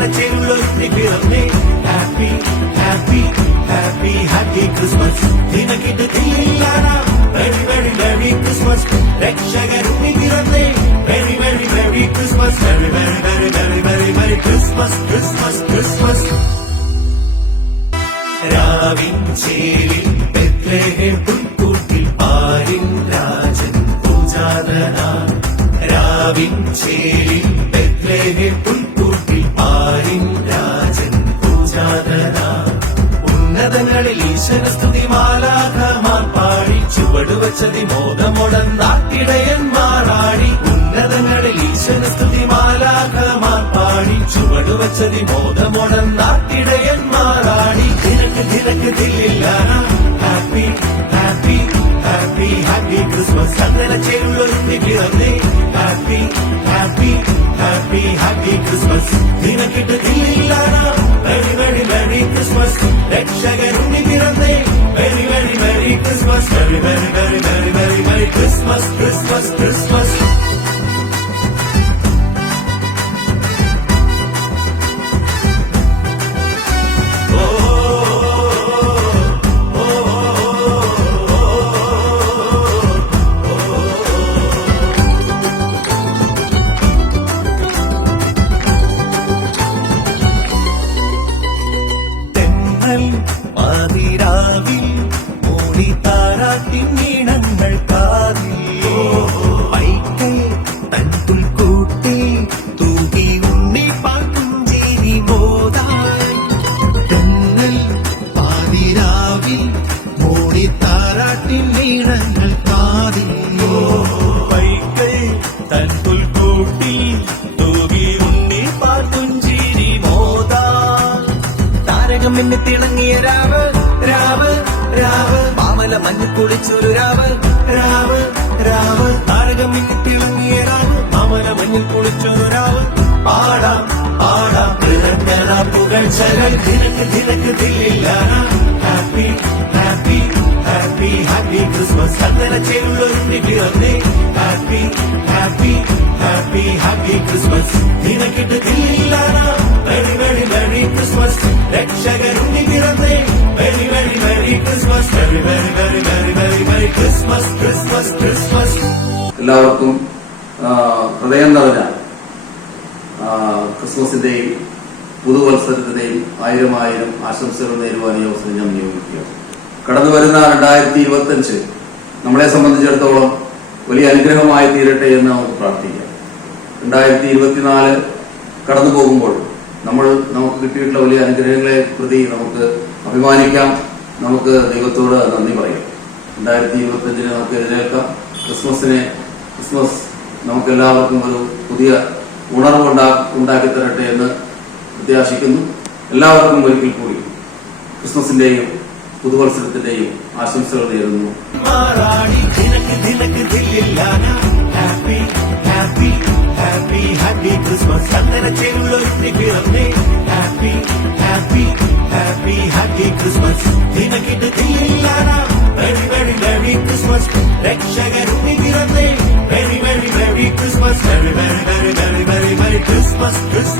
ചന്ദനച്ചേരുള്ളൊരുത്തി പിറന്നേ happy happy happy happy Christmas നിനക്കിട്ട് തീയില്ലാടാ വെരി വെരി വെരി ക്രിസ്മസ് രക്ഷകരുണ്ണി പിറന്നേ very very very Christmas very very very very very very Christmas Christmas Christmas രാവിൻ ചേലിൽ ബെത്ലഹേം പുൽക്കൂട്ടിൽ പാരിൻ രാജൻ പൂജാതനായി രാവിൻ ചേലിൽ ബെത്ലഹേം പുൽക്കൂട്ടിൽ പാരിൻ രാജൻ പൂജാതനായി ഉന്നതങ്ങളിൽ ഈശ്വര സ്തുതി മാലാഖമാർ പാടി ചുവടുവച്ചതി മോദമൊടന്നാട്ടിടയന്മാരാടി ഉന്നതങ്ങളിൽ ഈശ്വര സ്തുതി മാലാഖമാർ പാടി ചുവടുവച്ചതി മോദമൊടന്നാട്ടിടയന്മാരാടി നിനക്ക് നിനക്ക് ദില്ലില്ല happy happy happy happy Christmas ചന്ദനച്ചേരുള്ളൊരുത്തി പിറന്നേ happy happy happy happy Christmas നിനക്കിട്ട് ദില്ലില്ല വെരി വെരി വെരി ക്രിസ്മസ് രക്ഷകരുണ്ണി പിറന്നേ very very very Christmas very very very very very very Christmas Christmas Christmas പാതിരാവിൽ മൂടി താരാട്ടിൻ ഈണങ്ങൾ കാതിൽ വൈക്കൽ തൻ പുൽക്കൂട്ടിൽ തൂകി ഉണ്ണി പാക്കുംചേരി മോദാൻ തെന്നൽ പാതിരാവിൽ മൂടി താരാട്ടിൻ ഈണങ്ങൾ കാതിൽ വൈക്കൽ തൻ പുൽക്കൂട്ടിൽ തൂകി ഉണ്ണി പാക്കുംചേരി മോദാൻ താരകം എന്ന് തിളങ്ങിയ രാവ് രാവ് രാവ് മാമല മഞ്ഞ് കുളിച്ചൊരു രാവ് രാവ് രാവ് താരകം എന്ന് തിളങ്ങിയ രാവ് മാമല മഞ്ഞിൽ കുളിച്ചൊരു രാവ് പാടാം പാടാം നിരന്തര പുകഴ്ചകൾ നിനക്ക് നിനക്ക് ദില്ലില്ല happy happy happy happy Christmas ചന്ദനച്ചേരുള്ളൊരുത്തി പിറന്നേ happy happy happy happy Christmas നിനക്കിട്ട് ദില്ലില്ല വെരി വെരി വെരി ക്രിസ്മസ് രക്ഷകരുണ്ണി പിറന്നേ very very very Christmas very very very very very very Christmas Christmas Christmas എല്ലാവർക്കും ഹൃദയം നിറഞ്ഞ ക്രിസ്മസിന്റെയും പുതുവത്സരത്തിന്റെയും ആയിരം ആയിരം ആശംസകൾ നേരുവാൻ ഈ അവസരം ഞാൻ നിയോഗിക്കുക. കടന്നു വരുന്ന 2025 നമ്മളെ സംബന്ധിച്ചിടത്തോളം വലിയ അനുഗ്രഹമായി തീരട്ടെ എന്ന് നമുക്ക് പ്രാർത്ഥിക്കാം. 2024 കടന്നു പോകുമ്പോൾ നമുക്ക് കിട്ടിയിട്ടുള്ള വലിയ അനുഗ്രഹങ്ങളെ പ്രതി നമുക്ക് അഭിമാനിക്കാം, നമുക്ക് ദൈവത്തോട് നന്ദി പറയാം. 2025 നമുക്ക് എതിരേൽക്കാം. ക്രിസ്മസ് നമുക്ക് എല്ലാവർക്കും ഒരു പുതിയ ഉണർവ് ഉണ്ടാക്കി തരട്ടെ എന്ന് പ്രത്യാശിക്കുന്നു. എല്ലാവർക്കും ഒരിക്കൽ കൂടി ക്രിസ്മസിന്റെയും പുതുവത്സരത്തിന്റെയും ആശംസകൾ നേരുന്നു. ഹാപ്പി ഹാപ്പി ക്രിസ്മസ് ചന്ദനച്ചേരുള്ളൊരുത്തി പിറന്നേ happy happy happy happy Christmas നിനക്കിട്ട് തീയില്ലാടാ വെരി വെരി വെരി ക്രിസ്മസ് രക്ഷകരുണ്ണി പിറന്നേ very very very Christmas very very very very very very Christmas Christmas